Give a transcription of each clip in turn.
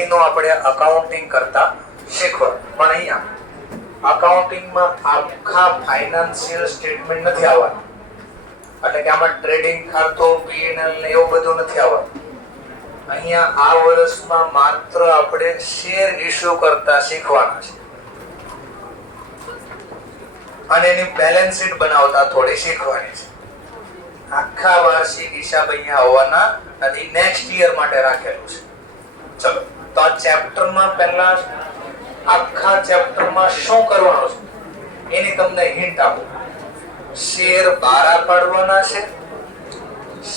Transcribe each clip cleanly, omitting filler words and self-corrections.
કંપનીનો આપણે અકાઉન્ટિંગ કરતા શીખવા, પણ અહીંયા અકાઉન્ટિંગમાં આખા ફાઇનાન્શિયલ સ્ટેટમેન્ટ નથી આવવાનું, એટલે કે આમાં ટ્રેડિંગ ખાતો, P&L ને એવું બધું નથી આવવાનું. અહીંયા આ વર્ષમાં માત્ર આપણે શેર ઇશ્યુ કરતા શીખવાના છે અને એની બેલેન્સ શીટ બનાવતા થોડી શીખવાની છે. આખા વાર્ષિક હિસાબ અહીંયા હોવાના નથી, નેક્સ્ટ યર માટે રાખેલું છે. ચલો, તો આ ચેપ્ટરમાં પહેલા આખા ચેપ્ટરમાં શું કરવાનું છે એની તમને હિન્ટ આપું. શેર બારા પાડવાના છે.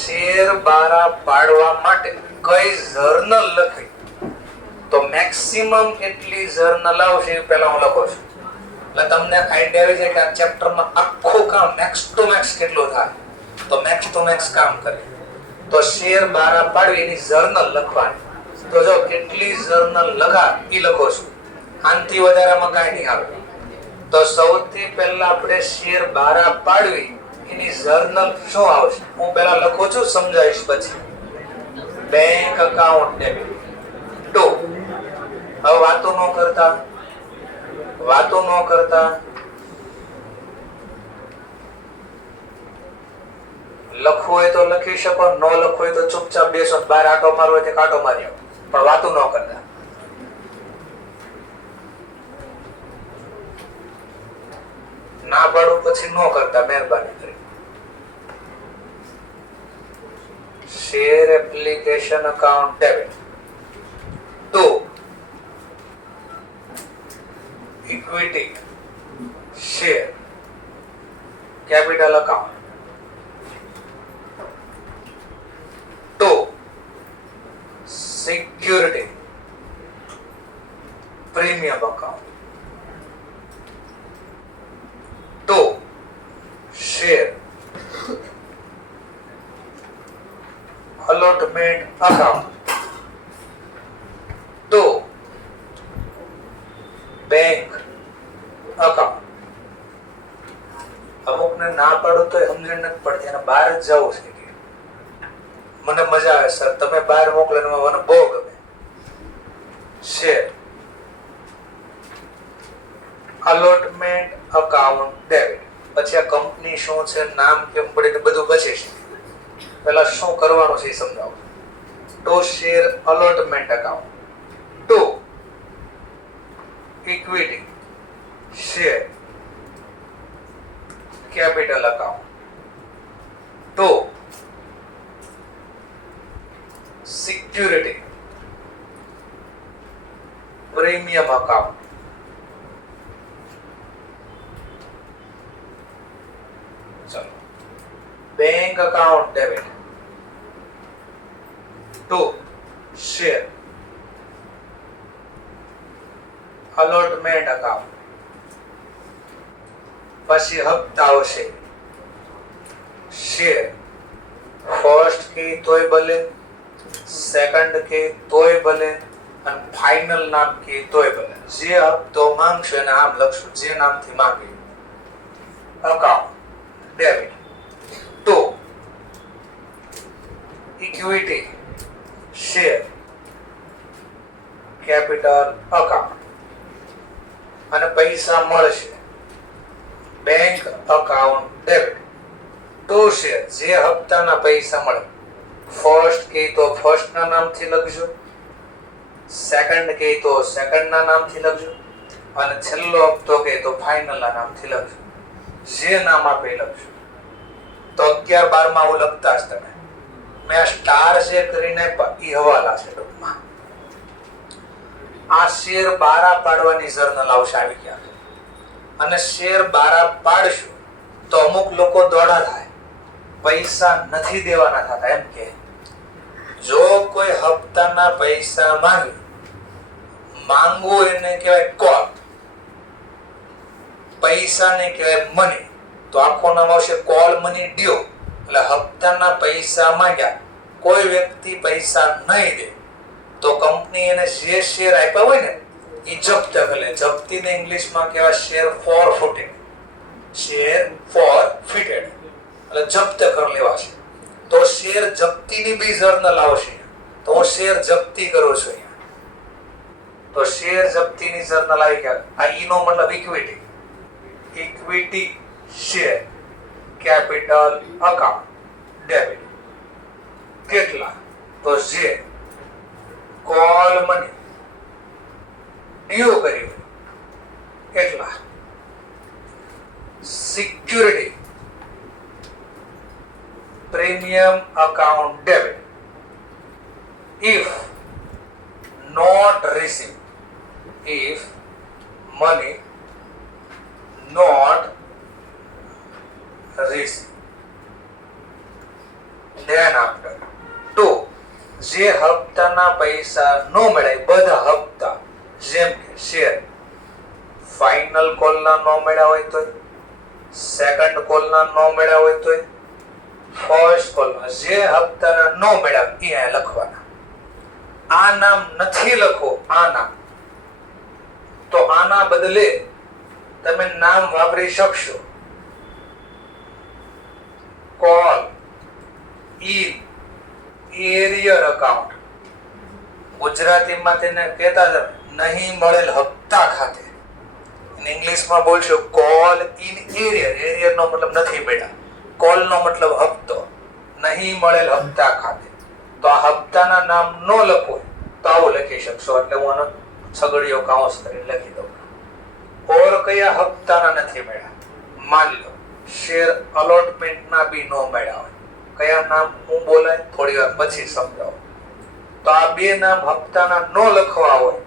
શેર બારા પાડવા માટે કઈ જર્નલ લખી, તો મેક્સિમમ કેટલી જર્નલ આવશે એ પહેલા હું લખું છું, એટલે તમને આઈડિયા આવી જાય કે આ ચેપ્ટરમાં આખું કામ મેક્સ ટુ મેક્સ કેટલું થાય. તો મેક્સ ટુ મેક્સ કામ કરીએ તો શેર બારા પાડવી એની જર્નલ લખવાની. તો જો કેટલી જર્નલ લખા એ લખો છું, આનાથી વધારામાં કાંઈ નહીં આવે. તો સૌથી પહેલા આપણે શેર બારા પાડવી એની જર્નલ શું આવશે હું પહેલા લખું છું, સમજાવીશ પછી. Bank account debit two. હવે વાતો ન કરતા લખવું હોય તો લખી શકો, ન લખવું હોય તો ચૂપચાપ બેસો, બહાર આટો મારવો હોય તો કાંટો મારી આવો, પણ વાતો ન કરતા. ના પાડું પછી ન કરતા, મહેરબાની કરી. Share application account debit two equity share capital account to security premium account to share allotment account to bank account. અમુકને ના પાડો તો સમજણ નથી પડતી, અને બહાર જ જવું છે કે મને મજા આવે સર તમે બહાર મોકલો, મને બહુ ગમે. Share allotment account debit. પછી આ કંપની શું છે, નામ કેમ પડે બધું પછી છે, પહેલા શું કરવાનું છે એ સમજાવું. To share allotment account to equity share capital account to security premium account. ચલો, bank account debit to share allotment account. પછી હપ્તા આવશે. શેર ફર્સ્ટ કે તોય ભલે, સેકન્ડ કે તોય ભલે, અને ફાઇનલ નામ કે તોય ભલે. જે હપ્તો માંગશે એને આમ લખશું, જે નામથી માંગે. Account debit two equity share capital account. અને પૈસા મળશે. Bank account debit to share જે હપ્તાના પૈસા મળે. ફર્સ્ટ કે તો ફર્સ્ટ ના નામથી લખજો, સેકન્ડ કે તો સેકન્ડ ના નામથી લખજો, અને છેલ્લો હપ્તો કે તો ફાઇનલ ના નામથી લખજો. જે નામ આપે લખજો. તો 11 12 માં હું લખતા જ તમે મેં આ સ્ટાર છે કરીને ઈ હવાલા છે ટૂંકમાં. આ શેર બારા પાડવાની જર્નલ આવશે, આવી ગયા. અને શેર બારા પાડશું તો અમુક લોકો દોડા થાય, પૈસા નથી દેવાના થતા. એમ કે જો કોઈ હપ્તાના પૈસા માંગવું એને કહેવાય કોલ, પૈસાને કહેવાય મની. તો આખો નામ આવશે કોલ મની ડ્યુ. એટલે હપ્તાના પૈસા માંગ્યા, કોઈ વ્યક્તિ પૈસા નહીં દે તો કંપની એને જે શેર આપ્યા હોય ને એ જપ્ત કરે. જપ્તીને ઇંગ્લિશમાં કહેવાય શેર ફોરફિટેડ. શેર ફોરફિટેડ એટલે જપ્ત કરી લેવા છે. તો શેર જપ્તીની બી જર્નલ આવશે. તો હું શેર જપ્તી કરું છું અહીંયા. તો શેર જપ્તીની જર્નલ આવી ગયા. આ ઈ નો મતલબ equity. Equity share capital account debit. કેટલા? તો જે કોલ મની ડ્યુ કરી હોય એટલા. Security premium account debit if not received. If money not received. Then after 2 જે હપ્તાના પૈસા ન મળે, બધા હપ્તા, જેમ કે શેર ફાઇનલ કોલના ન મળ્યા હોય તો, સેકન્ડ કોલના ન મળ્યા હોય તો, ફર્સ્ટ કોલના જે હપ્તાના ન મળ્યા એ અહીંયા લખવાના. આ નામ નથી લખો, આ નામ, તો આના બદલે તમે નામ વાપરી શકશો. Call in arrear account. ગુજરાતીમાં તેને કહેતા હતા નહીં મળેલ હપ્તા ખાતે. ઇંગ્લિશમાં બોલશો કોલ ઇન એરિયર. એરિયર નો મતલબ નથી મળ્યા, કોલ નો મતલબ હપ્તો. નહીં મળેલ હપ્તા ખાતે. તો આ હપ્તાના નામ નો લખો તો આવું લખી શકશો. એટલે હું આનો છગડીયો કાઉન્સ કરીને લખી દઉં. ઓર કયા હપ્તાના નથી મળ્યા? માની લો શેર અલોટમેન્ટના બી નો મળ્યા હોય. કયા નામ હું બોલાય થોડી વાર પછી સમજાવો. તો આ બે નામ હપ્તાના નો લખવા હોય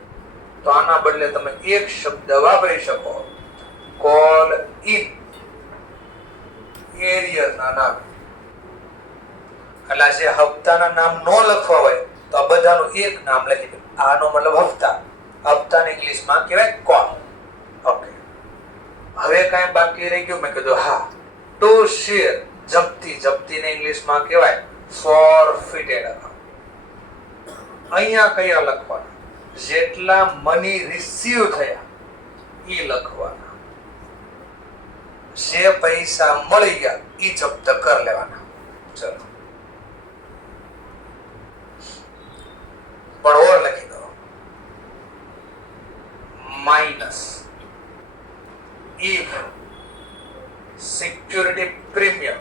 તો આના બદલે તમે એક શબ્દ વાપરી શકો, કોલ ઇન એરિયરના નામ. એટલે જે હપ્તાના નામ નો લખવા હોય તો આ બધાનું એક નામ લખી દો. આનો મતલબ હપ્તા. હપ્તાને ઇંગ્લિશમાં કહેવાય કોલ. ઓકે, હવે કાંઈ બાકી રહી ગયું? મેં કીધું હા. Two share જપ્તી. જપ્તીને ઇંગ્લિશમાં કહેવાય ફોરફિટેડ અકાઉન્ટ. અહીંયા કયા લખવાના? જેટલા મની રિસીવ થયા એ લખવાના. જે પૈસા મળી ગયા એ જપ્ત કરી લેવાના. ચલો પણ ઓર લખી દો. Minus if security premium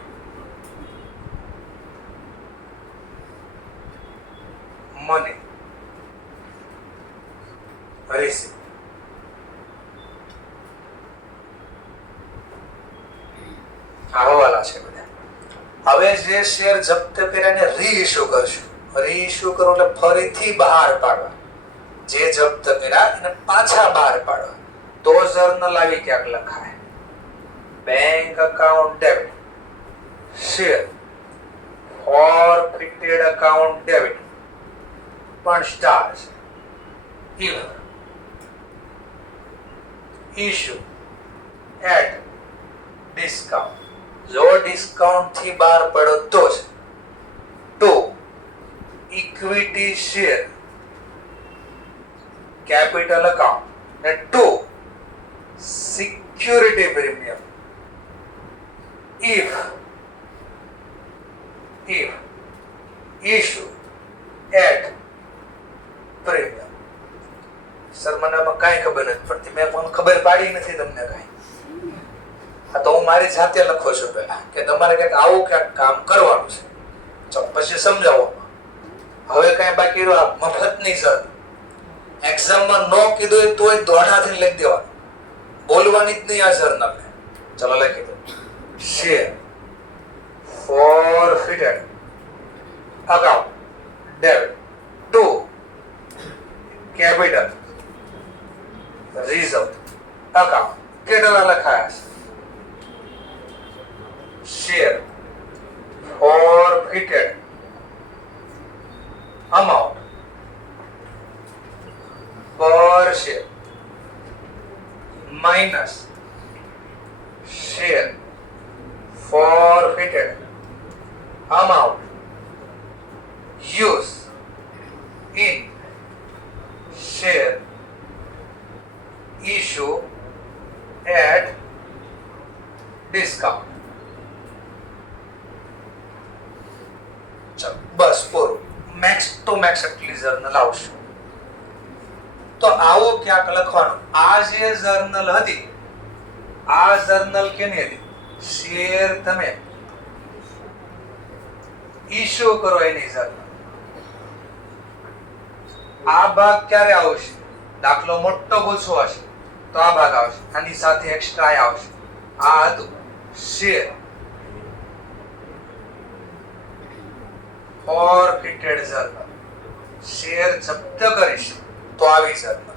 money receive. આવાલા છે બધા. હવે જે શેર જપ્ત કર્યા એને રીઇશ્યુ કરશું. રીઇશ્યુ કરો એટલે ફરીથી બહાર પાડવા. જે જપ્ત કર્યા એને પાછા બહાર પાડવા. તો જર્નલ આવી ક્યાંક લખાય. Bank account debit, share forfeited account debit પણ સ્ટાર છે. if issue at discount. જો ડિસ્કાઉન્ટ થી બહાર પડો તો જ. To equity share capital account ને to security premium if issue at premium. Sir મને આમાં કાંઈ ખબર નથી પડતી. મેં પણ ખબર પાડી નથી તમને કાંઈ. આ તો હું મારી જાતે લખો છું પહેલા કે તમારે કંઈક આવું ક્યાંક કામ કરવાનું છે. ચાલો પછી સમજાવો. હવે કાંઈ બાકી રહ્યું? આ મફતની સર એક્ઝામમાં નો કીધું તોય દોઢાથી લખી દેવાનું. બોલવાની જ નહીં આ જર્નલ. ચલો લખી દો. Share forfeited account debit to capital reserve account. કેટલા લખાયા છે? Share forfeited amount per share minus share forfeited amount used in share issue at discount. ચલો બસ પૂરું. મેક્સ ટુ મેક્સ એટલી જર્નલ આવશે. તો તો આવો ક્યાંક લખવાનું. આ જે જર્નલ હતી, આ જર્નલ કેની હતી? શેર તમે ઇશ્યુ કરો એની જર્નલ. આ ભાગ ક્યારે આવશે? દાખલો મોટો પૂછવો હશે તો આ ભાગ આવશે, આની સાથે એક્સ્ટ્રા આવશે. આ હતું શેર ફોરફિટેડ જર્નલ. શેર જપ્ત કરીશ તો આવી જર્નલ.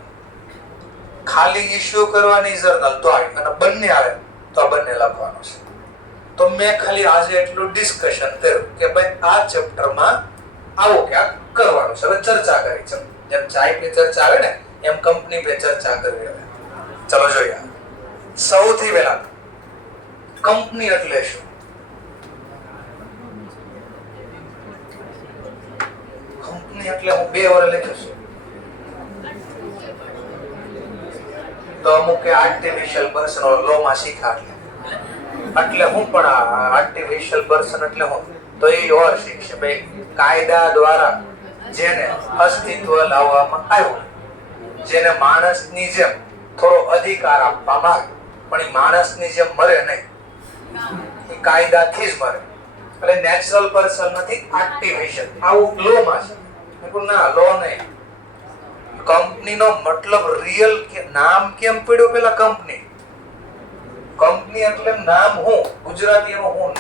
ખાલી ઇશ્યુ કરવાની જર્નલ તો આવી, અને બંને આવે તો આ બંને લખવાનું છે. તો મેં ખાલી આજે એટલું ડિસ્કશન કર્યું કે ભાઈ આ ચેપ્ટરમાં આવો ક્યાંક કરવાનું છે. હવે ચર્ચા કરી છે, જેમ ચાય પે ચર્ચા આવે ને એમ કંપની પે ચર્ચા કરવી. હવે ચલો જોઈએ. સૌથી પહેલા કંપની એટલે શું? કંપની એટલે હું 2 વાર લખ્યું છું તો અમુક આર્ટિફિશિયલ પર્સન લો માં શીખા એટલે હું પણ આર્ટિફિશિયલ પર્સન એટલે હું તો એ ઓર શીખશે ભાઈ કાયદા દ્વારા જેને અસ્તિત્વ લાવવામાં આવ્યું, જેને માણસની જેમ થોડો અધિકાર આપવામાં આવે પણ એ માણસની જેમ મરે નહીં, એ કાયદાથી જ મરે. એટલે નેચરલ પર્સન નથી, આર્ટિફિશિયલ. આવું લો માં છે. ના, લો નહીં. કંપનીનો મતલબ રિયલ નામ કેમ પડ્યું? પેલા કંપની. કંપની એટલે નામ. હું ગુજરાતીમાં હું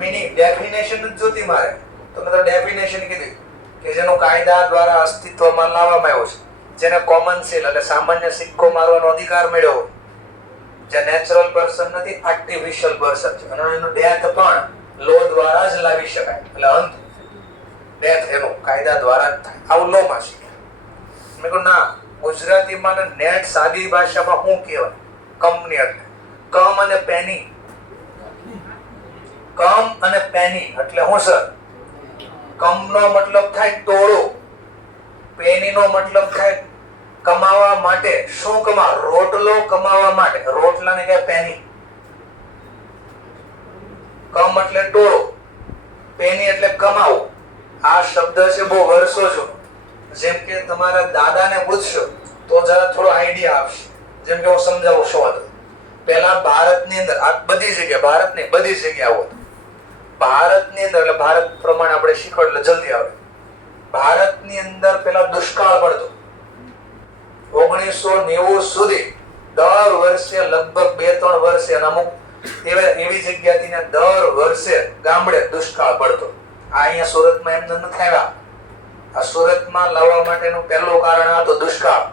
મિનિંગ ડેફિનેશન જ જોતી મારે તો મેં તો ડેફિનેશન કીધી કે જેનું કાયદા દ્વારા અસ્તિત્વમાં લાવવામાં આવ્યું છે, જેને કોમન સેલ એટલે સામાન્ય સિક્કો મારવાનો અધિકાર મળ્યો હોય, જે નેચરલ પર્સન નથી, આર્ટિફિશિયલ પર્સન છે. અને એનું ડેથ પણ લો દ્વારા જ લાવી શકાય. એટલે અંત ડેથ એનું કાયદા દ્વારા જ થાય. આવું લો માં શીખ્યા. મેં કહ્યું ના, ગુજરાતીમાં ને નેટ સાદી ભાષામાં શું કહેવાય? કંપની એટલે કમ અને પેની. કમ અને પેની એટલે હું સર? કમ નો મતલબ થાય ટોળો, પેની નો મતલબ થાય કમાવા માટે. શું કમા? રોટલો કમાવા માટે. રોટલાને કહે પેની. કમ એટલે ટોળો, પેની એટલે કમાવો. આ શબ્દ છે બહુ વર્ષો જૂનો. જેમ કે તમારા દાદાને પૂછશો તો જરા થોડો આઈડિયા આપશે. જેમ કે હું સમજાવું શું હતું. પહેલા ભારતની અંદર આ બધી જગ્યા, ભારતની બધી જગ્યા આવું હતું. ભારતની અંદર એટલે ભારત પ્રમાણે આપણે શીખો એટલે જલ્દી આવે. ભારતની અંદર પેલા દુષ્કાળ પડતો 1990 સુધી. દર વર્ષે લગભગ 2-3 વર્ષે અને અમુક એવી જગ્યાથી ને દર વર્ષે ગામડે દુષ્કાળ પડતો. આ અહીંયા સુરતમાં એમ નથી આવ્યા. આ સુરતમાં લાવવા માટેનું પહેલું કારણ આ તો દુષ્કાળ.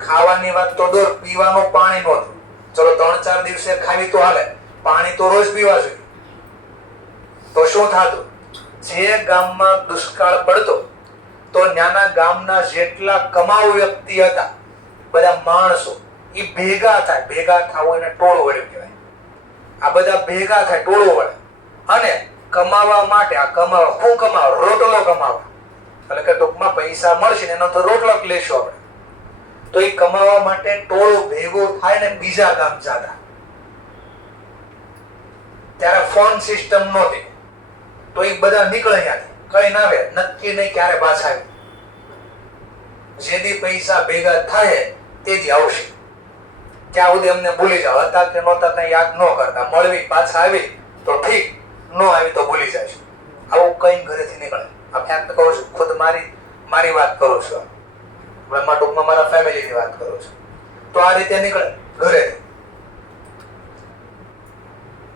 ખાવાની વાત તો દૂર, પીવાનું પાણી નહોતું. ચલો 3-4 દિવસે ખાવી તો હાલે, પાણી તો રોજ પીવા જોઈએ. તો શું થતું? જે ગામમાં દુષ્કાળ પડતો તો નાના ગામના જેટલા કમાઉ વ્યક્તિ હતા, બધા માણસો, એ ભેગા થાય. ભેગા થાવ એને ટોળું વળ્યું કહેવાય. આ બધા ભેગા થાય, ટોળું વળે અને કમાવા માટે. આ કમાવા શું કમાવા? રોટલો કમાવા. એટલે કે ટૂંકમાં પૈસા મળશે ને એનો તો રોટલો લેશું આપણે. તો એ કમાવા માટે ટોળું ભેગું થાય ને બીજા ગામ જતા. ત્યારે ફોન સિસ્ટમ નહોતી તો એ બધા નીકળે ત્યાંથી, કઈ ના આવે, નક્કી નહીં ક્યારે પાછા આવે. જેથી પૈસા ભેગા થાય તેથી આવશે. ત્યાં સુધી અમને ભૂલી જાવ. હતા કે નહોતા કઈ યાદ ન કરતા. મળવી પાછા આવી તો ઠીક, ન આવી તો ભૂલી જાય. આવું કઈ ઘરેથી નીકળે. આ ફેક્ટ કહું છું, ખુદ મારી વાત કરું છું. ટૂંકમાં મારા ફેમિલીની વાત કરું છું. તો આ રીતે નીકળે ઘરેથી.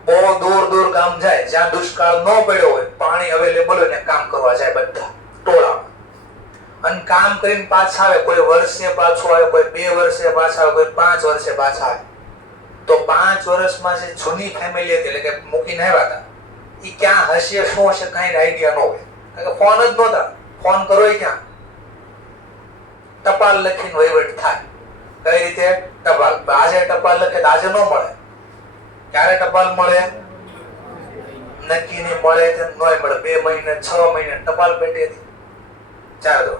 બહુ દૂર ગામ જાય જ્યાં દુષ્કાળ ન પડ્યો હોય, પાણી અવેલેબલ હોય ને કામ કરવા જાય બધા ટોળામાં. અને કામ કરીને પાછા આવે. કોઈ વર્ષે પાછું આવે, કોઈ 2 વર્ષે પાછા આવે, કોઈ 5 વર્ષે પાછા આવે. તો 5 વર્ષમાં જે જૂની ફેમિલી હતી એટલે કે મૂકીને આવ્યા હતા, એ ક્યાં હશે, શું હશે, કઈ આઈડિયા ન હોય. કારણ કે ફોન જ નહોતા. ફોન કરો ક્યાં? ટપાલ લખીને વહીવટ થાય. કઈ રીતે? ટપાલ. આજે ટપાલ લખે તો આજે ન મળે. ક્યારે ટપાલ મળે? નક્કી નહીં મળે, ન મળે. 2 મહિને 6 મહિને ટપાલ પેટી હતી. ચાર દો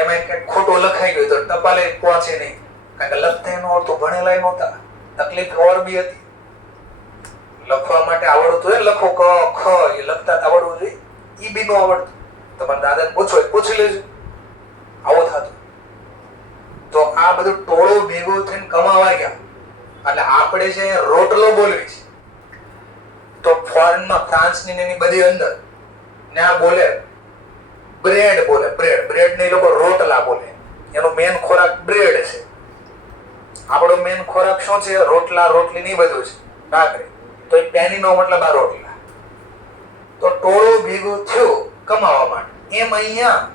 એમાં કઈક ખોટું લખાઈ ગયું તો ટપાલે પહોંચે નહીં. કારણ કે લખતા નહોતું, ભણેલા નહોતા. તકલીફ ઓર બી હતી. લખવા માટે આવડતું હોય, લખો ક ખ એ લખતા આવડવું જોઈએ. એ બી ન આવડતું. તમારા દાદાને પૂછો, પૂછી લેજો. આવું ભેગું થઈને કમાવા ગયા એટલે આપણે જે રોટલો બોલવી છે તો ફોરેનમાં ફ્રાન્સની ને એની બધી અંદર ત્યાં બોલે બ્રેડ બોલે, બ્રેડ ને લોકો રોટલા બોલે. એનો મેન ખોરાક બ્રેડ છે. આપણો મેન ખોરાક શું છે? રોટલા, રોટલી ની બધું છે, ભાખરી. તો એ પેનીનો મતલબ આ રોટલા. તો ટોળું ભેગું થયું કમાવા માટે. એમ અહીંયા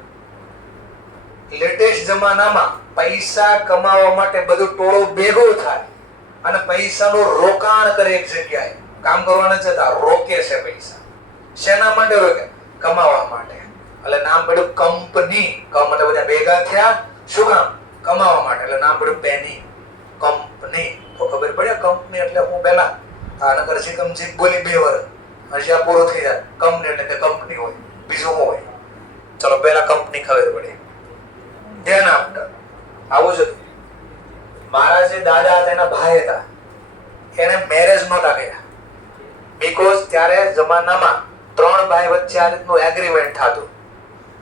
લેટેસ્ટ જમાનામાં પૈસા કમાવા માટે બધું ટોળું ભેગું થાય અને પૈસાનું રોકાણ કરે એક જગ્યાએ. કામ કરવાના જતા રોકે છે પૈસા. શેના માટે રોકે? કમાવા માટે. એટલે નામ પડ્યું કંપની. એટલે બધા ભેગા થયા. શું કામ? કમાવા માટે. એટલે નામ પડ્યું પેની. કંપની. તો ખબર પડે કંપની એટલે હું પેલા આ નગર સિકમજી બોલી 2 વર્ષ હજી આ પૂરો થઈ જાય. કંપની એટલે કે કંપની હોય, બીજું શું હોય? ચલો પેલા કંપની ખબર પડી. ધ્યાન આપતા આવું જ હતું. મારા જે દાદા હતા એના ભાઈ હતા, એને મેરેજ નહોતા કર્યા. બીકોઝ ત્યારે જમાનામાં 3 ભાઈ વચ્ચે આ રીતનું એગ્રીમેન્ટ થતું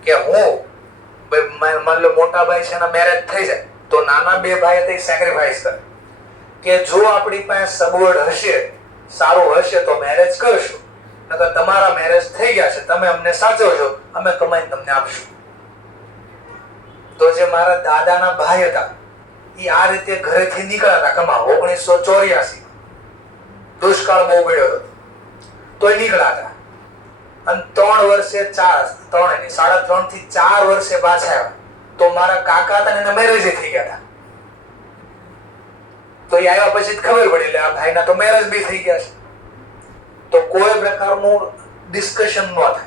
કે હું માન લો મોટા ભાઈ છે એના મેરેજ થઈ જાય તો નાના 2 ભાઈ તે સેક્રિફાઈસ કરે કે જો આપણી પાસે સગવડ હશે, સારું હશે તો મેરેજ કરશું, નકર તમારા મેરેજ થઈ ગયા છે, તમે અમને સાચવજો, અમે કમાઈને તમને આપશું. તો જે મારા દાદાના ભાઈ હતા એ આ રીતે ઘરેથી નીકળ્યા હતા કમાવા. 1984 દુષ્કાળ બહુ પડ્યો હતો તોય નીકળ્યા હતા. અને 3 વર્ષે 3.5 થી 4 વર્ષે પાછા આવ્યા તો મારા કાકા હતા એના મેરેજ થઈ ગયા હતા. તો એ આવ્યા પછી ખબર પડી એટલે આ ભાઈના તો મેરેજ બી થઈ ગયા છે. તો કોઈ પ્રકારનું ડિસ્કશન ન થાય.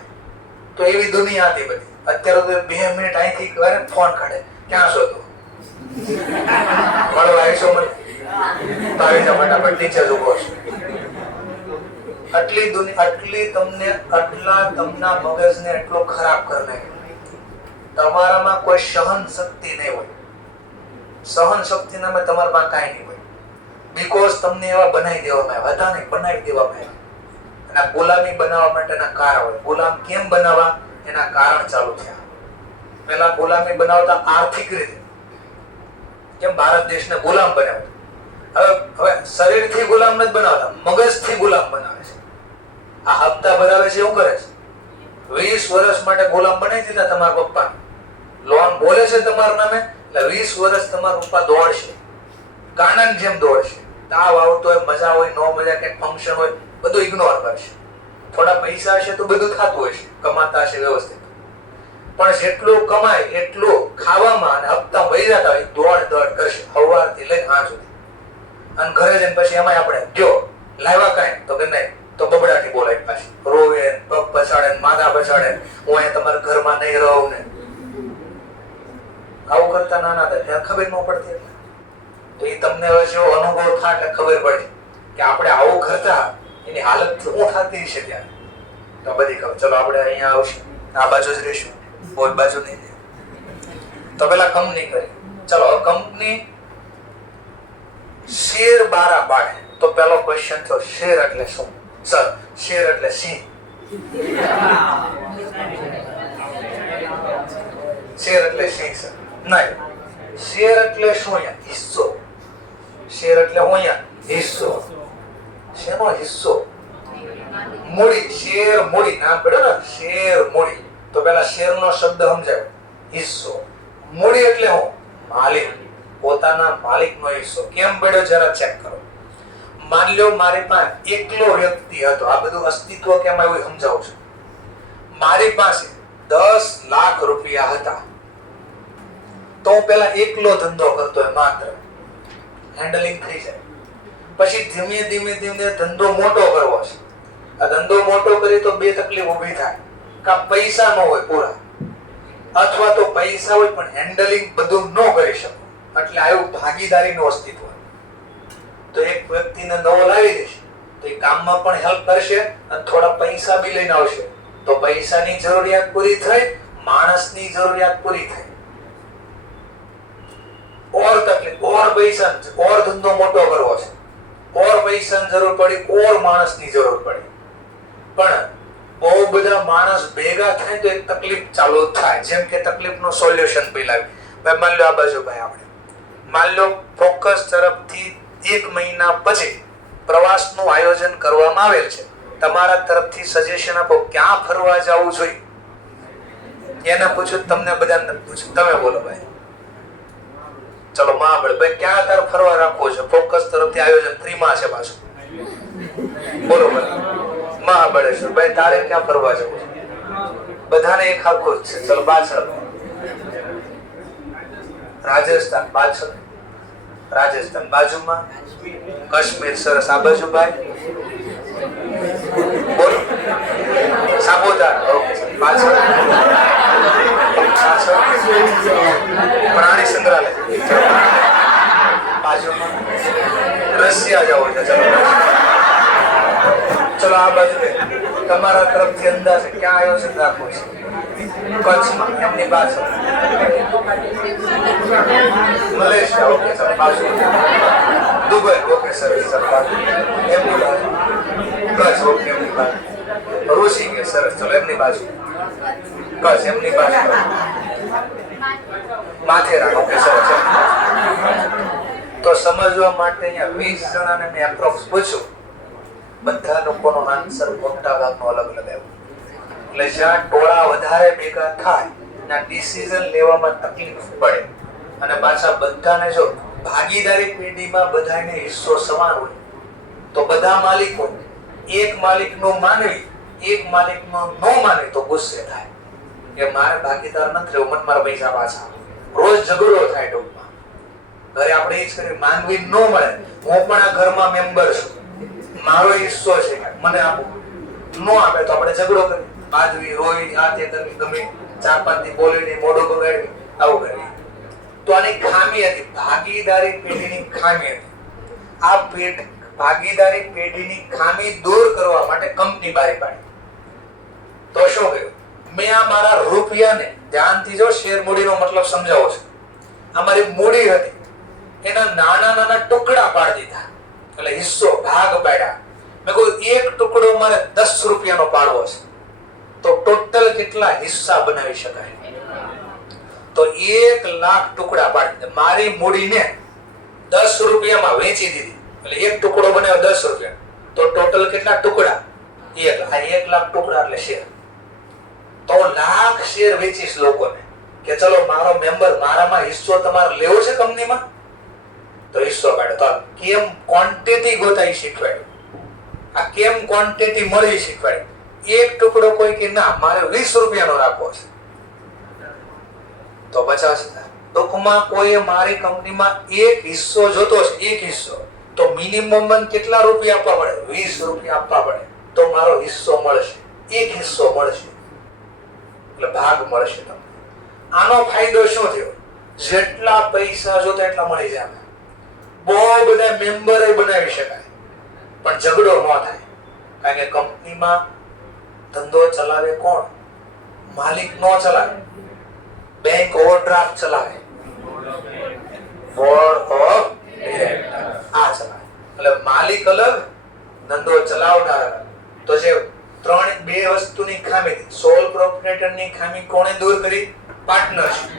તો એવી દુનિયા હતી બધી. અત્યારે તો 2 મિનિટ અહીંથી કરે ફોન કાઢે, ક્યાં છો તું? મળવા આવીશો મને? તો આવી જા ફટાફટ, નીચે જ ઉભો છું. આટલી તમના મગજને એટલો ખરાબ કરી નાખ્યો. તમારામાં કોઈ સહન શક્તિ નહીં હોય. સહન શક્તિ નામે તમારામાં કાંઈ નહીં હોય. બીકોઝ તમને એવા બનાવી દેવામાં આવ્યા હતા ને, બનાવી દેવામાં આવ્યા. અને ગુલામી બનાવવા માટેના કારણ હોય. ગુલામ કેમ બનાવવા એના કારણ ચાલુ થયા. પહેલા ગુલામી બનાવતા આર્થિક રીતે, કેમ ભારત દેશને ગુલામ બનાવ્યો. હવે શરીરથી ગુલામ નથી બનાવતા, મગજથી ગુલામ બનાવે છે. આ હપ્તા ભરાવે છે એવું કરે છે. 20 વર્ષ માટે ગુલામ બનાવી દીધા તમારા પપ્પા. લોન બોલે છે તમારા નામે એટલે 20 વર્ષ તમારા પપ્પા દોડશે, ગાંડાની જેમ દોડશે. તાવ આવતો હોય, મજા હોય, નો મજા, કે ફંક્શન હોય, બધું ઇગ્નોર કરશે. થોડા પૈસા હશે તો બધું થતું હશે, કમાતા હશે વ્યવસ્થિત. પણ જેટલું કમાય એટલું ખાવામાં અને હપ્તા વહી જતા હોય દોડ કરશે સવારથી લઈને સાંજ સુધી. અને ઘરે જઈને પછી એમાં આપણે જો લાવ્યા કાંઈ તો કે નહીં, તો બબડાટી બોલાય પાછી, રોવે, પગ પછાડે, માથા પછાડે, હું અહીંયા તમારા ઘરમાં નહીં રહું ને. આવું કરતા નાના હતા ત્યારે ખબર ન પડતી. તો એ તમને હવે જો અનુભવ થાય એટલે ખબર પડે કે આપણે આવું કરતા એની હાલત શું થતી છે ત્યારે. તો બધી ખબર. ચલો આપણે અહીંયા આવશું, આ બાજુ જ રહીશું, કોઈ બાજુ નહીં. તો પેલા કંપની કરી. ચલો કંપની શેર બારા પાડે. તો પેલો ક્વેશ્ચન થયો, શેર એટલે શું? સર શેર એટલે સિંહ. શેર એટલે સિંહ સર? નહીં. શેર એટલે શું? હિસ્સો. શેર એટલે હું હિસ્સો. શેનો હિસ્સો? મૂડી. શેર મૂડી. નામ પડ્યો ને, શેર મૂડી. તો પેલા શેર નો શબ્દ સમજાયો, હિસ્સો. મૂડી એટલે હું? માલિક. પોતાના માલિક નો હિસ્સો. કેમ પડ્યો જરા ચેક કરો. માની લો મારી પાસે એકલો વ્યક્તિ હતો. આ બધું અસ્તિત્વ કેમ આવ્યું સમજાવું છું. મારી પાસે 10 લાખ રૂપિયા હતા તો હું પેલા એકલો ધંધો કરતો હોય, માત્ર હેન્ડલિંગ થઈ જાય. પછી ધીમે ધીમે ધંધો મોટો કરવો છે. આ ધંધો મોટો કરી તો 2 તકલીફ ઊભી થાય. કા પૈસા ન હોય પૂરા, અથવા તો પૈસા હોય પણ હેન્ડલિંગ બધું ન કરી શકો. એટલે આવ્યું ભાગીદારીનું અસ્તિત્વ. તો એક વ્યક્તિને નવો લાવી દેશે તો એ કામમાં પણ હેલ્પ કરશે અને થોડા પૈસા બી લઈને આવશે. તો પૈસાની જરૂરિયાત પૂરી થઈ, માણસની જરૂરિયાત પૂરી થઈ. ઓર તકલીફ, ઓર પૈસા, ઓર ધંધો મોટો કરવો છે, ઓર પૈસાની જરૂર પડી, ઓર માણસની જરૂર પડી. પણ બહુ બધા માણસ ભેગા થાય તો એક તકલીફ ચાલુ થાય. જેમ કે તકલીફનું સોલ્યુશન પેલા ભાઈ માની લો આ બાજુ ભાઈ આપણે માન લો ફોકસ તરફથી 1 મહિના પછી પ્રવાસનું આયોજન કરવામાં આવેલ છે, તમારા તરફથી સજેશન આપો ક્યાં ફરવા જવું જોઈએ. એને પૂછું, તમને બધાને પૂછું, તમે બોલો ભાઈ. ચલો મહાબળ ભાઈ, ક્યાં તાર ફરવા રાખવું છે? ફોકસ તરફથી આયોજન ફ્રીમાં છે પાછું. બોલો ભાઈ. મહાબળેશ્વર ભાઈ, તારે ક્યાં ફરવા જવું છે? બધાને એક હરખું જ છે. ચલો પાછળ. રાજસ્થાન પાછળ, રાજસ્થાન બાજુમાં, કાશ્મીર સરસ આ બાજુ ભાઈ. બોલો. સાપુતારા ઓકે પાછળ, પ્રાણી સંગ્રહાલય બાજુમાં, રશિયા જવું છે. ચલો આ બાજુ તમારા તરફથી અંદાજ ક્યાં આયોજન રાખવું છે? કચ્છમાં એમની પાછળ, મલેશિયા ઓકે સર બાજુ, દુબઈ ઓકે સરસ સર બાજુ, એમની બાજુ, કચ્છ ઓકે એમની બાજુ, ઋષિકેશ સરસ ચલો એમની બાજુ, કચ્છ એમની બાજુ, માથેરાન ઓકે સરસ. તો સમજવા માટે અહીંયા 20 જણાને મેં એપ્રોક્સ પૂછ્યું, બધા લોકોનો આન્સર મોટા ભાગનો અલગ અલગ આવ્યો. એટલે જ્યાં ટોળા વધારે ભેગા થાય ના ડિસિઝન લેવામાં તકલીફ પડે, અને પાછા બધાને જો ભાગીદારી પેઢીમાં બધાને હિસ્સો સમાન હોય તો બધા માલિકો એક માલિકનું માનવી એક માલિકનું ન માને તો ગુસ્સે થાય કે મારે ભાગીદાર નથી રહેવું, મને મારા પૈસા પાછા. રોજ ઝઘડો થાય ટૂંકમાં. ઘરે આપણે એ જ કરી માનવી ન મળે, હું પણ આ ઘરમાં મેમ્બર છું, મારો હિસ્સો છે મને આપો, ન આપે તો આપણે ઝઘડો કરીએ, બાદવી રોઈ આ તે કરવી, ગમે 4-5 દી બોલીને મોઢું બગાડી આવું કરીએ. તો આની ખામી હતી, ભાગીદારી પેઢીની ખામી હતી. આ ભાગીદારી પેઢીની ખામી દૂર કરવા માટે કંપની બહાર પાડી. તો શું કહ્યું? મેં આ મારા રૂપિયાને ધ્યાનથી જો શેર મૂડીનો મતલબ સમજાવો છો. આ મારી મૂડી હતી, એના નાના નાના ટુકડા પાડી દીધા, એટલે હિસ્સો ભાગ પાડ્યા. મેં કહ્યું એક ટુકડો મારે 10 રૂપિયાનો પાડવો છે, તો ટોટલ કેટલા હિસ્સા બનાવી શકાય? તો 1 લાખ ટુકડા પાડી મારી મૂડીને 10 રૂપિયામાં વેચી દીધી, એટલે એક ટુકડો બનાવ્યો 10 રૂપિયા, તો ટોટલ કેટલા ટુકડા? 1 લાખ ટુકડા એટલે શેર. તો લાખ શેર વેચીશ લોકોને કે ચલો મારો મેમ્બર, મારામાં હિસ્સો તમારે લેવો છે કંપનીમાં, તો હિસ્સો પાડ્યો. તો કેમ ક્વોન્ટિટી ગોતાઈ શીખવાડ્યું, આ કેમ ક્વોન્ટિટી મળી શીખવાડ્યું. એક ટુકડો કોઈ કે ના મારે 20 રૂપિયાનો રાખવો છે તો 50,000. ટૂંકમાં કોઈ મારી કંપનીમાં એક હિસ્સો જોતો છે, એક હિસ્સો, તો મિનિમમ કેટલા રૂપિયા આપવા પડે? 20 રૂપિયા આપવા પડે તો મારો હિસ્સો મળશે, એક હિસ્સો મળશે, એટલે ભાગ મળશે તમને. આનો ફાયદો શું થયો? જેટલા પૈસા જોતા એટલા મળી જાય, બહુ બધા મેમ્બરે બનાવી શકાય, પણ ઝઘડો ન થાય. કારણ કે કંપનીમાં ધંધો ચલાવે કોણ? માલિક ન ચલાવે, બેંક ઓવરડ્રાફ્ટ ચલાવે, બોર્ડ ઓફ ડિરેક્ટર આ ચલાવે. એટલે માલિક અલગ, ધંધો ચલાવનાર અલગ. તો જે બે વસ્તુની ખામી, સોલ પ્રોપ્રાઇટરની ખામી કોણે દૂર કરી? પાર્ટનરશિપ.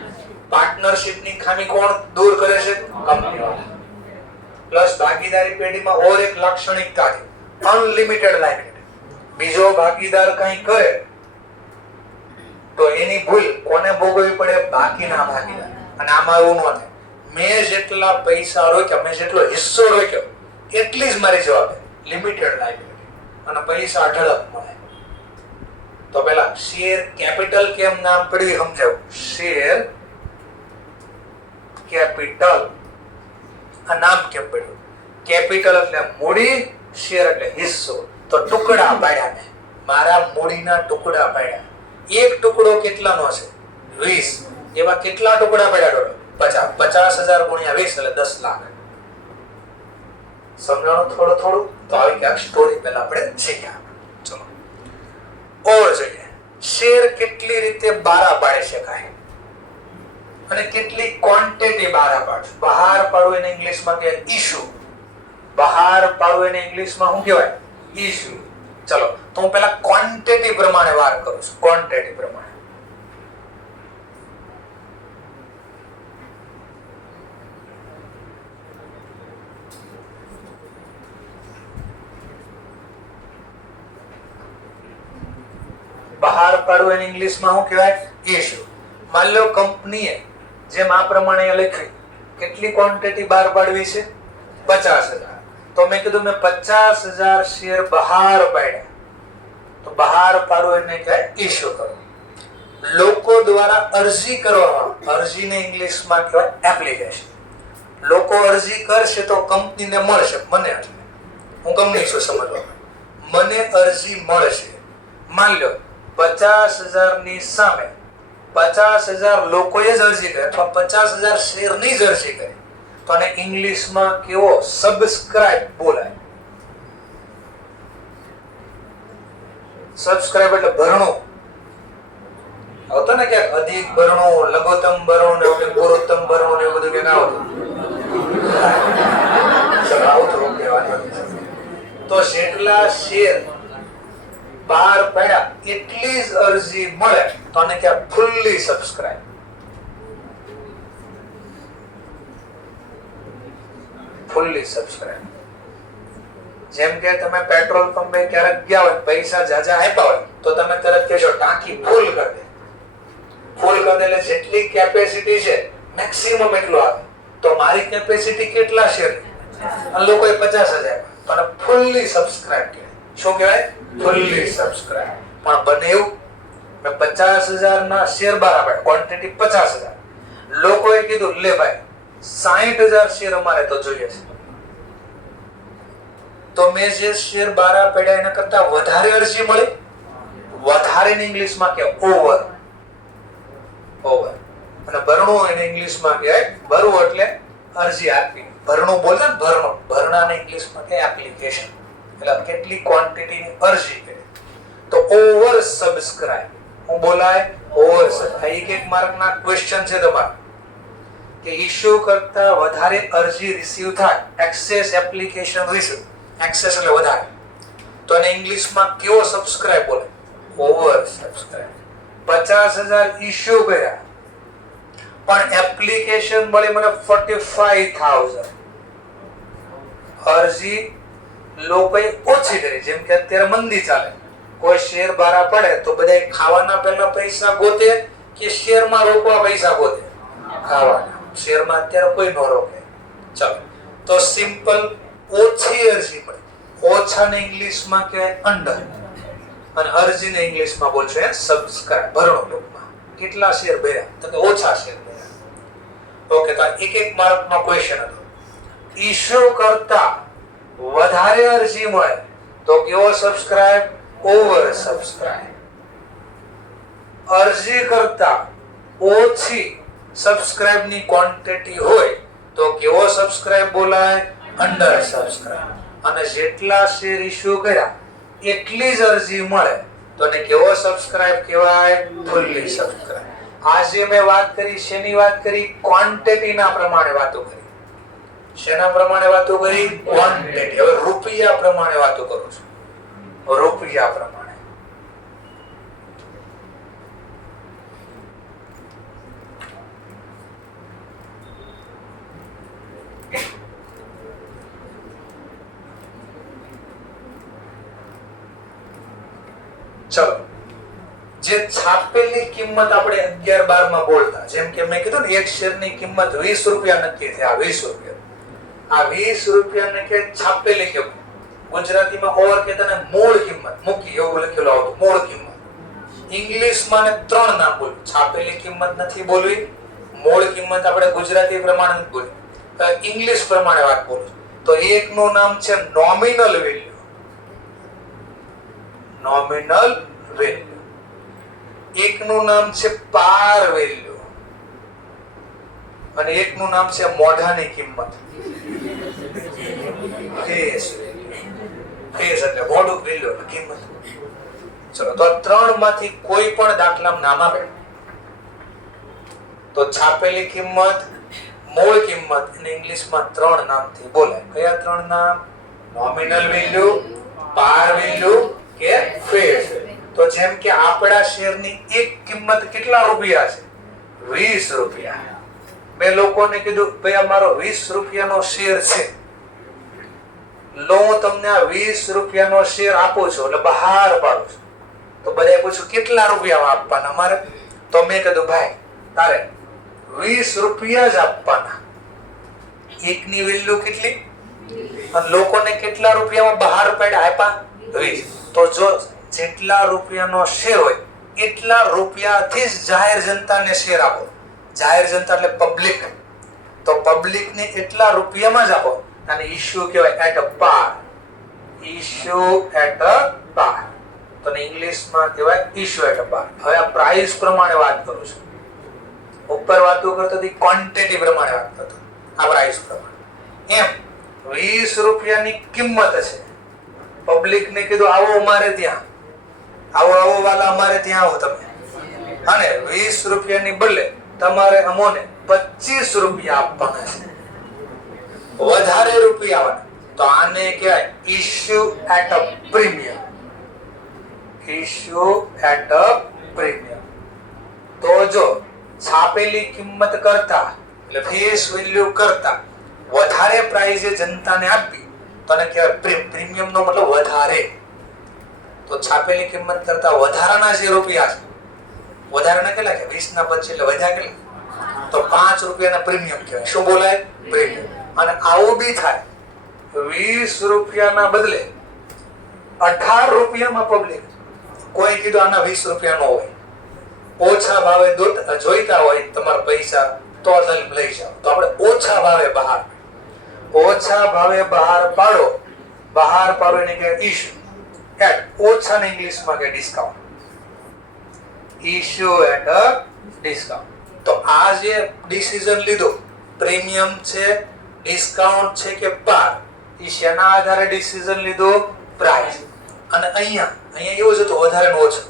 પાર્ટનરશિપની ખામી કોણ દૂર કરે છે? કંપનીવાળા. પ્લસ ભાગીદારી પેઢીમાં ઓર એક લાક્ષણિકતા છે, અનલિમિટેડ લાયબિલિટી. બીજો ભાગીદાર કંઈ કરે તો એની ભૂલ કોને ભોગવવી પડે? બાકીના ભાગીદાર. અને આમાં એવું ન થાય, મેં જેટલા પૈસા રોક્યા, મેં જેટલો હિસ્સો રોક્યો એટલી જ મારી જવાબદારી, લિમિટેડ લાયબિલિટી, અને પૈસા ઢળક મળે. તો પેલા શેર કેપિટલ કેમ નામ પડ્યું સમજાવું. શેર કેપિટલ આ નામ કેમ પડ્યું? કેપિટલ એટલે મૂડી, શેર એટલે હિસ્સો. તો ટુકડા પાડ્યા, ને મારા મૂડીના ટુકડા પાડ્યા. એક ટુકડો કેટલાનો છે? 20. એવા કેટલા ટુકડા પડ્યા? 50,000 ગુણ્યા 20 એટલે 10 લાખ. સમજાણું થોડું થોડું? તો આવી ક્યાંક સ્ટોરી પહેલા આપણે શીખ્યા. ચલો ઓર જોઈએ, શેર કેટલી રીતે બારા પાડી શકાય અને કેટલી ક્વોન્ટિટી બહાર પાડશું. બહાર પાડવું એને ઇંગ્લિશમાં કહેવાય ઇશ્યુ. બહાર પાડવું એને ઇંગ્લિશમાં શું કહેવાય? ઇશ્યુ. ચલો તો હું પહેલા ક્વોન્ટિટી પ્રમાણે વાત કરું છું. ક્વોન્ટિટી પ્રમાણે પાડવું એને ઇંગ્લિશમાં શું કહેવાય? ઇશ્યુ. માની લો કંપનીએ જેમ આ પ્રમાણે લખ્યું કેટલી ક્વોન્ટિટી બહાર પાડવી છે? 50,000. તો મેં કીધું મેં 50,000 શેર બહાર પાડ્યા. તો બહાર પાડવું એને કહેવાય ઇશ્યુ કરવું. લોકો દ્વારા અરજી કરવામાં, અરજીને ઇંગ્લિશમાં કહેવાય એપ્લિકેશન. લોકો અરજી કરશે તો કંપનીને મળશે. મને હું કંપની છું સમજવા, મને અરજી મળશે. માની લો 50,000 ની સામે 50,000 લોકોએ જ અરજી કરી અથવા 50,000 શેરની જ અરજી કરી તો આને ઇંગ્લિશમાં કેવો સબસ્ક્રાઇબ બોલાય? સબસ્ક્રાઇબ એટલે ભરણું. આવતો ને ક્યાંક અધિક ભરણું, લઘુત્તમ ભરણું ને એવું ગુરુત્તમ ભરણું ને એવું બધું ક્યાંક આવતું. ચલો આવતું કહેવાનું. તો જેટલા શેર બહાર પડ્યા એટલી જ અરજી મળે તો આને કહેવાય ફુલ્લી સબસ્ક્રાઇબ. Fully subscribe. જેમ કે તમે પેટ્રોલ પંપે ક્યારેક ગયા હોય, પૈસા જાજા આપ્યા હોય તો તમે તરત કહેશો ટાંકી ફૂલ કરી દે. ફૂલ કરી દે એટલે જેટલી કેપેસિટી છે મેક્સિમમ એટલો આવે. તો મારી કેપેસિટી કેટલા શેર? અને લોકોએ 50,000 તો ફુલ્લી સબસ્ક્રાઇબ કહેવાય. શું કહેવાય? Fully subscribe. પણ બને એવું મેં 50,000 ના શેર બહાર આપ્યા, ક્વોન્ટિટી 50,000. લોકોએ કીધું લે ભાઈ 60,000 શેર અમારે તો જોઈએ છે. તો મેં જે શેર બહાર પડ્યા એના કરતા વધારે અરજી મળી. વધારે ને ઇંગ્લિશમાં કે ઓવર. ઓવર. અને ભરણું એને ઇંગ્લિશમાં કહેવાય ભરવું એટલે અરજી આપવી. ભરણું બોલતા ને ભરણું, ભરણાને ઇંગ્લિશમાં કે એપ્લિકેશન. એટલે કેટલી ક્વોન્ટિટીની અરજી કરી તો ઓવર સબસ્ક્રાઇબ. હું બોલાય ઓવર સબસ્ક્રાઇબ. એક માર્કના ક્વેશ્ચન છે તમારા કે ઇશ્યુ કરતા વધારે અરજી રિસીવ થાય, એક્સેસ એપ્લિકેશન રિસીવ. એક્સેસ એટલે વધારે, તો એને ઇંગ્લિશમાં કેવો સબસ્ક્રાઇબ બોલે? Over subscribe. 50,000 ઇશ્યુ કર્યા પણ એપ્લિકેશન મળી મને 45,000. અરજી લોકોએ ઓછી કરી. જેમ કે અત્યારે મંદી ચાલે, કોઈ શેર બહાર પડે તો બધા ખાવાના પહેલા પૈસા ગોતે કે શેરમાં રોકવા પૈસા ગોતે? ખાવાના. શેરમાં અત્યારે કોઈ ન રોકે. ચાલો તો સિમ્પલ ઓછી અરજી મળે. ઓછાને ઇંગ્લિશમાં કહેવાય અંડર અને અરજીને ઇંગ્લિશમાં બોલશે સબસ્ક્રાઇબ. ભરણું ટૂંકમાં. કેટલા શેર ભર્યા? તો કે ઓછા શેર ભર્યા. ઓકે, તો એક માર્કનો ક્વેશ્ચન હતો. ઇશ્યુ કરતા વધારે અરજી મળે તો કેવો સબસ્ક્રાઇબ? Over subscribe. અરજી કરતા ઓછી સબસ્ક્રાઇબની ક્વોન્ટિટી હોય તો કેવો સબસ્ક્રાઇબ બોલાય? Under subscribe. અને જેટલા શેર ઇશ્યુ કર્યા એટલી જ અરજી મળે તો એને કેવો સબસ્ક્રાઇબ કહેવાય? Fully subscribe. આજે મેં વાત કરી શેની વાત કરી? ક્વોન્ટિટીના પ્રમાણે વાતો કરી. શેના પ્રમાણે વાતો કરી? ક્વોન્ટિટી. હવે રૂપિયા પ્રમાણે વાતો કરું છું. રૂપિયા પ્રમાણે. ચલો, જે છાપેલી કિંમત આપણે 11-12 માં બોલતા, જેમ કે મેં કીધું ને એક શેરની કિંમત 20 રૂપિયા નક્કી થઈ. આ 20 રૂપિયા, આ 20 રૂપિયા ને કે છાપેલી કિંમત. ગુજરાતીમાં ઓવર કહેતા ને મૂળ કિંમત, મૂકી એવું લખેલું આવતું. મૂળ કિંમત. ઇંગ્લિશમાં ને 3 નામ બોલ. છાપેલી કિંમત નથી બોલવી, મૂળ કિંમત આપણે ગુજરાતી પ્રમાણે નથી બોલવી. ઇંગ્લિશ પ્રમાણે વાત બોલું તો એકનું નામ છે નોમિનલ વેલ્યુ. Nominal value. એકનું નામ છે પાર વેલ્યુ અને એકનું નામ છે મોઢાની કિંમત. Face value. ફેસ એટલે મોઢું, વેલ્યુ એટલે કિંમત. ચલો, તો 3 માંથી કોઈ પણ દાખલામાં નામ આપે તો છાપેલી કિંમત, મૂળ કિંમત અને ઇંગ્લિશમાં 3 નામથી બોલાય. કયા 3 નામ? નોમિનલ વેલ્યુ, પાર વેલ્યુ કે ફેસ. તો જેમ કે આપણા શેરની એક કિંમત કેટલા રૂપિયા છે? 20 રૂપિયા. મેં લોકોને કીધું ભાઈ અમારો 20 રૂપિયાનો શેર છે, લો હું તમને આ 20 રૂપિયાનો શેર આપું છું એટલે બહાર પાડું છું. તો બધાએ પૂછ્યું કેટલા રૂપિયા આપવાના અમારે? તો મેં કીધું ભાઈ તારે 20 રૂપિયા જ આપવાના. એકની વેલ્યુ કેટલી? અને લોકોને કેટલા રૂપિયામાં બહાર પાડ્યા આપ્યા? 20. તો જો જેટલા રૂપિયાનો શેર હોય એટલા રૂપિયાથી જ જાહેર જનતાને શેર આપો. જાહેર જનતા એટલે પબ્લિક. તો પબ્લિકને એટલા રૂપિયામાં જ આપો અને ઇશ્યુ કહેવાય એટ અ પાર. ઇશ્યુ એટ અ પાર. તો ઇંગ્લિશમાં કહેવાય ઇશ્યુ એટ અ પાર. હવે આ પ્રાઇસ પ્રમાણે વાત કરું છું. ઉપર વાતો કરતો હતી ક્વોન્ટિટી પ્રમાણે વાત કરતો. આ પ્રાઇસ પ્રમાણે એમ 20 રૂપિયાની કિંમત છે. પબ્લિકને કીધું આવો અમારે ત્યાં, આવો વાલા અમારે ત્યાં આવો તમે, અને 20 રૂપિયાની બદલે તમારે અમોને 25 રૂપિયા આપવાના છે. વધારે રૂપિયા આવવાના. તો આને કહેવાય issue at a premium. Issue at a premium. તો જો છાપેલી કિંમત કરતા એટલે ફેસ વેલ્યુ કરતા વધારે પ્રાઇઝે જનતાને આપી તો આને કહેવાય પ્રીમિયમ. નો મતલબ વધારે. તો છાપેલી કિંમત કરતા વધારાના જે રૂપિયા છે, વધારાના કેટલા છે? 20 ના 25 એટલે વધ્યા કેટલા? તો 5 રૂપિયાના પ્રીમિયમ કહેવાય. શું બોલાય? પ્રીમિયમ. અને આવું બી થાય 20 રૂપિયાના બદલે 18 રૂપિયામાં પબ્લિક. કોઈ કીધું આના 20 રૂપિયાનો હોય, ઓછા ભાવે જોઈતા હોય તમારા પૈસા તો લઈ જાઓ. તો આપણે ઓછા ભાવે બહાર પાડો. બહાર પાડો એને કહેવાય ઇશ્યુ એટ. ઓછાને ઇંગ્લિશમાં કે discount. Issue at a discount. તો આ જે ડિસિઝન લીધો પ્રીમિયમ છે, ડિસ્કાઉન્ટ છે કે પાર, એ શેના આધારે ડિસિઝન લીધો? પ્રાઇસ. અને અહીંયા એવું જ હતું વધારે ને ઓછું.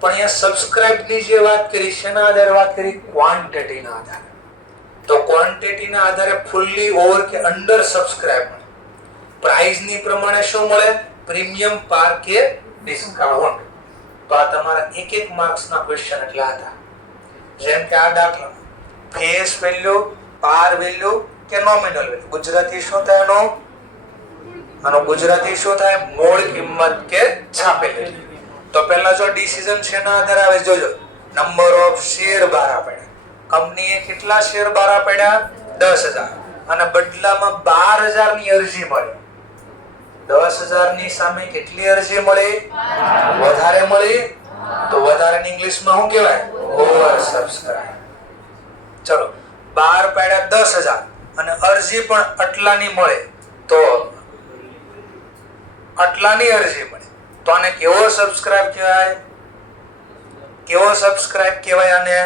પણ અહીંયા સબસ્ક્રાઇબ ની જે વાત કરી શેના આધારે વાત કરી? ક્વોન્ટિટીના આધારે. તો ક્વોન્ટિટીના આધારે ફુલ્લી ઓવર કે અંડર સબસ્ક્રાઇબ મળે. પ્રાઇસ ની પ્રમાણે શું મળે? પ્રીમિયમ, પાર કે ડિસ્કાઉન્ટ. તો આ તમારા એક માર્ક્સના ક્વેશ્ચન એટલા હતા. જેમ કે આ દાખલા ફેસ વેલ્યુ, પાર વેલ્યુ કે નોમિનલ વેલ્યુ. ગુજરાતી શું થાય એનો? આનો ગુજરાતી શું થાય? મૂળ કિંમત કે છાપેલી. તો પહેલા જો ડિસિઝન શેના આધારે આવે જોજો. નંબર ઓફ શેર બહાર પાડ્યા. કંપનીએ કેટલા શેર બહાર પાડ્યા? 10,000. અને બદલામાં 12,000 ની અરજી મળી. 10,000 ની સામે કેટલી અરજી મળી? વધારે મળી. તો વધારે ઇંગ્લિશમાં શું કહેવાય? Over subscribe. ચલો, બહાર પાડ્યા 10,000 અને અરજી પણ આટલાની મળે તો આટલાની અરજી મળે તો આને કેવો સબસ્ક્રાઇબ કહેવાય? કેવો સબસ્ક્રાઇબ કહેવાય આને?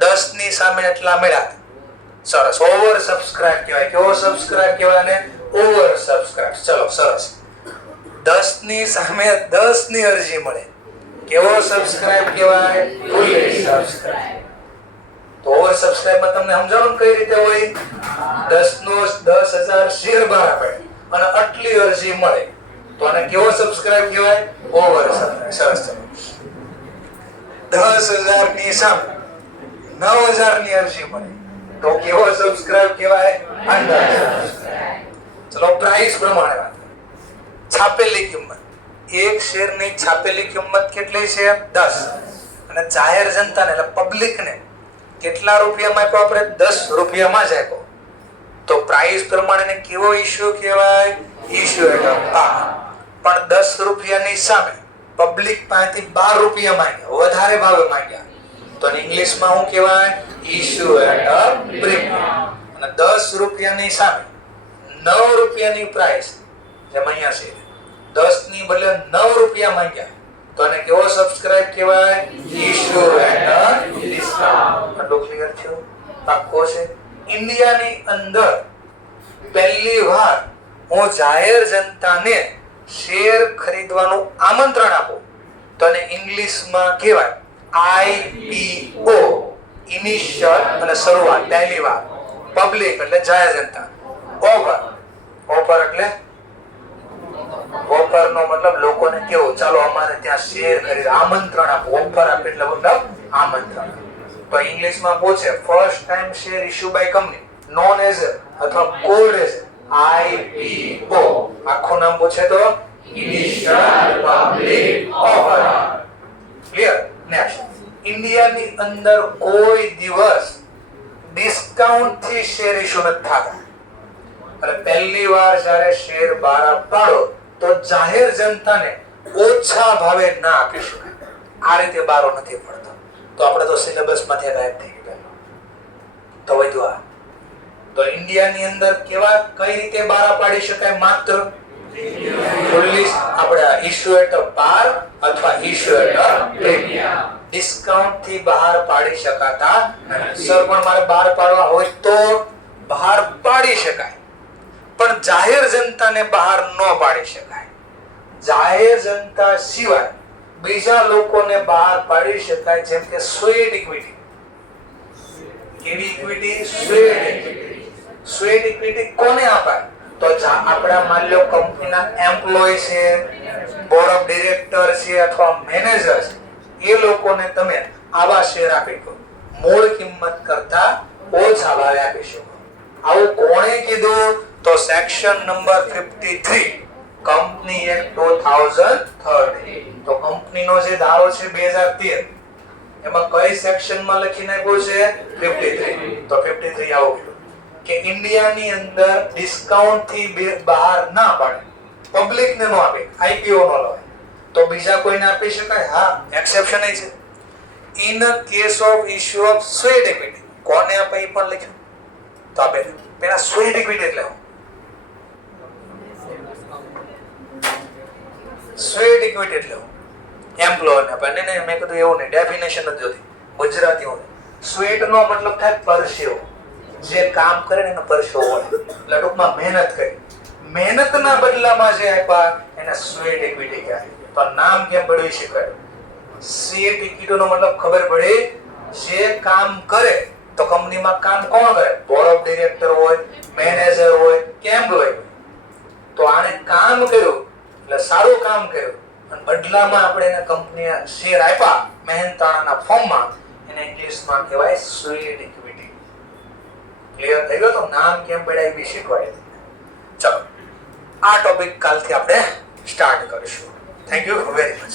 10 ની સામે એટલા મળ્યા. સરસ, ઓવર સબસ્ક્રાઇબ કહેવાય. કેવો સબસ્ક્રાઇબ કહેવાય આને? Over subscribe. ચલો સરસ. 10 ની સામે 10 ની અરજી મળે. કેવો સબસ્ક્રાઇબ કહેવાય? ફુલી સબસ્ક્રાઇબ. તો ઓવર સબસ્ક્રાઇબમાં તમને સમજાવું કઈ રીતે હોય? 10,000 શેર બહાર પડે અને આટલી અરજી મળે તો આને કેવો સબસ્ક્રાઇબ કહેવાય? Over subscribe. સરસ. ચલો, 10,000 ની સામે 9,000 ની અરજી મળે તો કેવો સબસ્ક્રાઇબ કહેવાય? Under subscribe. ચલો, પ્રાઇસ પ્રમાણે વાત. છાપેલી કિંમત. એક શેરની છાપેલી કિંમત કેટલી છે? 10. અને જાહેર જનતાને એટલે પબ્લિકને કેટલા રૂપિયામાં આપ્યો? આપણે 10 રૂપિયામાં જ આપ્યો. તો પ્રાઇસ પ્રમાણે કેવો ઇશ્યુ કહેવાય? ઇશ્યુ એટ અ પાર. પણ 10 રૂપિયાની સામે પબ્લિક પાસેથી 12 રૂપિયા માંગ્યા, વધારે ભાવે માંગ્યા, તો ઇંગ્લિશમાં શું કહેવાય? Issue at a premium. અને 10 રૂપિયાની સામે 9 રૂપિયાની પ્રાઇસ, જેમ અહીંયા છે 10 ની બદલે 9 રૂપિયા માંગ્યા તો આને કેવો સબસ્ક્રાઇબ કહેવાય? Issue at a discount. આટલું ક્લિયર થયું? પાક્કો છે? ઇન્ડિયાની અંદર પહેલી વાર હું જાહેર જનતાને શેર ખરીદવાનું આમંત્રણ આપું તો એને ઇંગ્લિશમાં કહેવાય IPO. ઇનિશિયલ અને શરૂઆત. પહેલી વાર. પબ્લિક એટલે જાહેર જનતા. ઓફર એટલે ઓફર નો મતલબ લોકોને કેવું, ચાલો અમારે ત્યાં શેર ખરીદ, આમંત્રણ આપો. ઓફર આપે એટલે મતલબ આમંત્રણ. તો ઇંગ્લિશમાં પૂછે first time share issue by company known as અથવા કોલ્ડ એઝ IPO. આખું નામ પૂછે તો initial public offer. Clear? Next, ઇન્ડિયાની અંદર કોઈ દિવસ ડિસ્કાઉન્ટ થી શેર ઇશ્યુ નથી થતા. અને પહેલી વાર જ્યારે શેર બહાર પાડો તો જાહેર જનતાને ઓછા ભાવે ના આપી શકાય. આ રીતે બારો નથી પડતો. તો આપણે તો સિલેબસ માંથી ગાયબ થઈ ગયા. તો વધુ આ તો ઇન્ડિયાની અંદર કેવા કઈ રીતે બહાર પાડી શકાય? માત્ર ફુલ્લી આપણે ઇશ્યુ એટ પાર અથવા ઇશ્યુ એટ પ્રીમિયમ. ડિસ્કાઉન્ટ થી બહાર પાડી શકાતા નથી. સર પણ મારે બહાર પાડવા હોય તો બહાર પાડી શકાય, પણ જાહેર જનતાને બહાર ન પાડી શકાય. જાહેર જનતા સિવાય બીજા લોકોને બહાર પાડી શકાય, જેમ કે સ્વેટ ઇક્વિટી. કેવી equity? Sweat equity. Sweat equity કોને અપાય? તો આપણા માની લો કંપનીના એમ્પ્લોય છે, બોર્ડ ઓફ ડિરેક્ટર છે અથવા મેનેજર છે, એ લોકોને તમે આવા શેર આપી શકો, મૂળ કિંમત કરતા ઓછા ભાવે આપી શકો. આવું કોણે કીધું? તો સેક્શન નંબર 53 કંપની એક્ટ 2013. તો કંપનીનો જે ધારો છે 2013, એમાં કઈ સેક્શનમાં લખી નાખ્યું છે? 53. તો 53 આવું કે ઇન્ડિયાની અંદર ડિસ્કાઉન્ટ થી બહાર ના પાડે, પબ્લિક ને નો આપે, આઈપીઓ નો લે, તો બીજા કોઈને આપી શકાય? હા, એક્સેપ્શન છે. In case of issue of sweat equity કોને આપે એ પણ લખ્યું. તો આપે પેલા સ્વેટ ઇક્વિટી એટલે સ્વેટ ઇક્વિટી એટલે એમ્પ્લોયર ને આપે. નહીં મેં કીધું એવું નહીં, ડેફિનેશન જ જોતી ગુજરાતી હોય. સ્વેટ નો મતલબ થાય પરસેવો. જે કામ કરે ને એનો પરસેવો હોય, એટલે ટૂંકમાં મહેનત કરી, મહેનતના બદલામાં જે આપ્યા એને સ્વેટ ઇક્વિટી કહેવાય. તો નામ કેમ પડ્યું શીખવાય? સ્વેટ ઇક્વિટી નો મતલબ ખબર પડી, જે કામ કરે. તો કંપનીમાં કામ કોણ કરે? બોર્ડ ઓફ ડિરેક્ટર હોય, મેનેજર હોય કે એમ્પ્લોય. તો આને કામ કર્યું એટલે સારું કામ કર્યું, અને બદલામાં આપણે એને કંપની શેર આપ્યા મહેનતાણાના ફોર્મમાં, એને ઇંગ્લિશમાં કહેવાય સ્વેટ ઇક્વિટી. ક્લિયર થઈ ગયો? તો નામ કેમ પડ્યા એ બી શીખવાય. ચલો, આ ટોપિક કાલથી આપણે સ્ટાર્ટ કરીશું. Thank you very much.